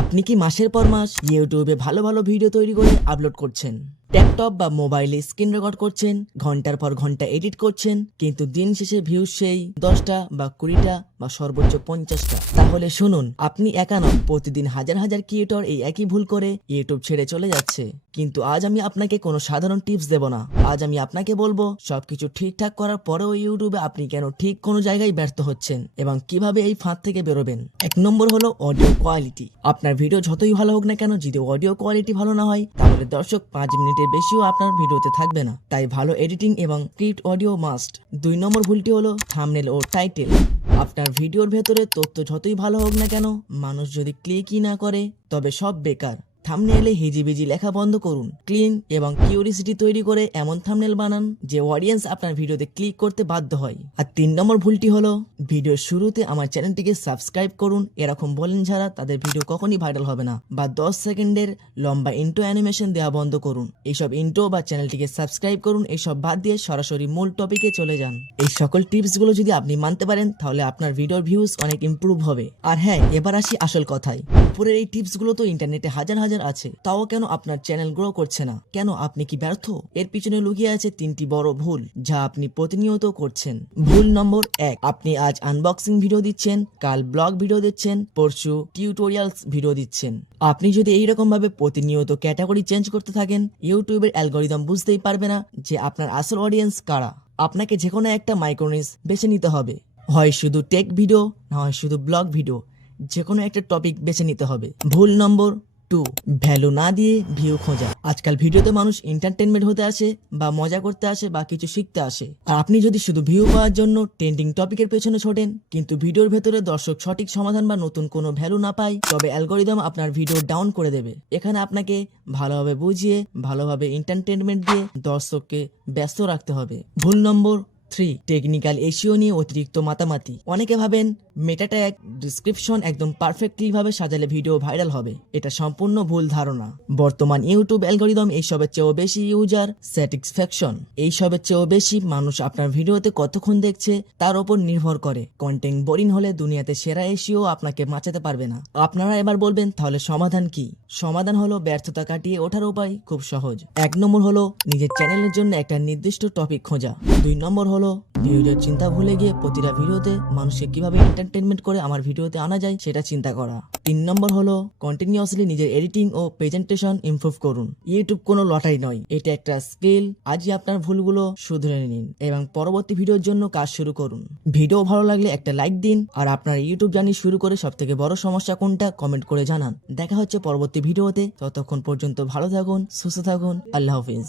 আপনি কি মাসের পর মাস ইউটিউবে ভালো ভালো ভিডিও তৈরি করে আপলোড করছেন, ল্যাপটপ বা মোবাইলে স্ক্রিন রেকর্ড করছেন, ঘন্টার পর ঘন্টা এডিট করছেন, কিন্তু দিন শেষে ভিউজ সেই 10টা বা 20টা বা সর্বোচ্চ 50টা? তাহলে শুনুন, আপনি একা নন, প্রতিদিন হাজার হাজার ক্রিয়েটর এই একই ভুল করে ইউটিউব ছেড়ে চলে যাচ্ছে। কিন্তু আজ আমি আপনাকে কোনো সাধারণ টিপস দেব না। আজ আমি আপনাকে বলবো সবকিছু ঠিকঠাক করার পরেও ইউটিউবে আপনি কেন ঠিক কোনো জায়গায় ব্যর্থ হচ্ছেন এবং কিভাবে এই ফাঁদ থেকে বেরোবেন। 1 নম্বর হলো অডিও কোয়ালিটি। আপনার ভিডিও যতই ভালো হোক না কেন, যদি অডিও কোয়ালিটি ভালো না হয় তাহলে দর্শক 5 মিনিটের বেশিও আপনার ভিডিওতে থাকবে না। তাই ভালো এডিটিং এবং স্ক্রিপ্ট অডিও মাস্ট। 2 নম্বর ভুলটি হলো থাম্বনেল ও টাইটেল। আপনার ভিডিওর ভেতরে তথ্য যতই ভালো হোক না কেন, মানুষ যদি ক্লিকই না করে তবে সব বেকার। থাম্বনেলে হিজিবিজি লেখা বন্ধ করুন। ক্লিন এবং কিউরিসিটি তৈরি করে এমন থাম্বনেল বানান যে অডিয়েন্স আপনার ভিডিওতে ক্লিক করতে বাধ্য হয়। আর 3 নম্বর ভুলটি হলো ভিডিওর শুরুতে আমার চ্যানেলটিকে সাবস্ক্রাইব করুন এরকম বলেন ছাড়া তাদের ভিডিও কখনই ভাইরাল হবে না। বা 10 সেকেন্ডের লম্বা ইন্ট্রো অ্যানিমেশন দেওয়া বন্ধ করুন। এইসব ইন্ট্রো বা চ্যানেলটিকে সাবস্ক্রাইব করুন, এইসব বাদ দিয়ে সরাসরি মূল টপিকে চলে যান। এই সকল টিপসগুলো যদি আপনি মানতে পারেন তাহলে আপনার ভিডিওর ভিউজ অনেক ইমপ্রুভ হবে। আর হ্যাঁ, এবার আসি আসল কথায়। উপরের এই টিপসগুলো তো ইন্টারনেটে হাজার হাজার আছে, তাও কেন আপনার চ্যানেল গ্রো করছে না? কেন আপনি কি ব্যর্থ? এর পিছনে লুকিয়ে আছে 3টি বড় ভুল যা আপনি প্রতিনিয়ত করছেন। ভুল নম্বর 1, আপনি আজ আনবক্সিং ভিডিও দিচ্ছেন, কাল ব্লগ ভিডিও দিচ্ছেন, পরশু টিউটোরিয়ালস ভিডিও দিচ্ছেন। আপনি যদি এইরকম ভাবে প্রতিনিয়ত ক্যাটাগরি চেঞ্জ করতে থাকেন, ইউটিউবের অ্যালগরিদম বুঝতেই পারবে না যে আপনার আসল অডিয়েন্স কারা। আপনাকে যে কোনো একটা মাইক্রোনিশ বেছে নিতে হবে, হয় শুধু টেক ভিডিও, না হয় শুধু ব্লগ ভিডিও। যে কোনো একটা টপিক বেছে নিতে হবে। ভুল নম্বর 2, ভ্যালু না দিয়ে ভিউ খোঁজা। আজকাল ভিডিওতে মানুষ এন্টারটেনমেন্ট হতে আসে বা মজা করতে আসে বা কিছু শিখতে আসে। আর আপনি যদি শুধু ভিউ পাওয়ার জন্য ট্রেন্ডিং টপিকের পেছনে ছোটেন, কিন্তু ভিডিওর ভেতরে দর্শক সঠিক সমাধান বা নতুন কোনো ভ্যালু না পায়, তবে অ্যালগরিদম আপনার ভিডিও ডাউন করে দেবে। এখানে আপনাকে ভালোভাবে বুঝিয়ে, ভালোভাবে এন্টারটেনমেন্ট দিয়ে দর্শককে ব্যস্ত রাখতে হবে। ভুল নম্বর 3, টেকনিক্যাল এসইও নিয়ে অতিরিক্ত মাতামাতি। অনেকে ভাবেন মেটা ট্যাগ, ডিসক্রিপশন একদম পারফেক্টলি ভাবে সাজালে ভিডিও ভাইরাল হবে। এটা সম্পূর্ণ ভুল ধারণা। বর্তমান ইউটিউব অ্যালগরিদম এইসবের চেয়েও বেশি ইউজার স্যাটিসফ্যাকশন, এইসবের চেয়েও বেশি মানুষ আপনার ভিডিওতে কতক্ষণ দেখছে তার উপর নির্ভর করে। কন্টেন্ট বোরিং হলে দুনিয়াতে সেরা এসইও আপনাকে বাঁচাতে পারবে না। আপনারা এবার বলবেন তাহলে সমাধান কি? সমাধান হলো ব্যর্থতা কাটিয়ে ওঠার উপায় খুব সহজ। 1 নম্বর হলো নিজের চ্যানেলের জন্য একটা নির্দিষ্ট টপিক খোঁজা। 2 নম্বর হলো ভিউজের চিন্তা ভুলে গিয়ে প্রতিটা ভিডিওতে মানুষকে কিভাবে এন্টারটেনমেন্ট করে আমার ভিডিওতে আনা যায় সেটা চিন্তা করা। 3 নম্বর হলো কন্টিনিউয়াসলি নিজের এডিটিং ও প্রেজেন্টেশন ইমপ্রুভ করুন। ইউটিউব কোনো লটারি নয়, এটা একটা স্কিল। আজই আপনার ভুলগুলো শুধরে নিন এবং পরবর্তী ভিডিওর জন্য কাজ শুরু করুন। ভিডিও ভালো লাগলে একটা লাইক দিন, আর আপনার ইউটিউব জার্নি শুরু করে সবথেকে বড় সমস্যা কোনটা কমেন্ট করে জানান। দেখা হচ্ছে পরবর্তী ভিডিওতে। ততক্ষণ পর্যন্ত ভালো থাকুন, সুস্থ থাকুন। আল্লাহ হাফিজ।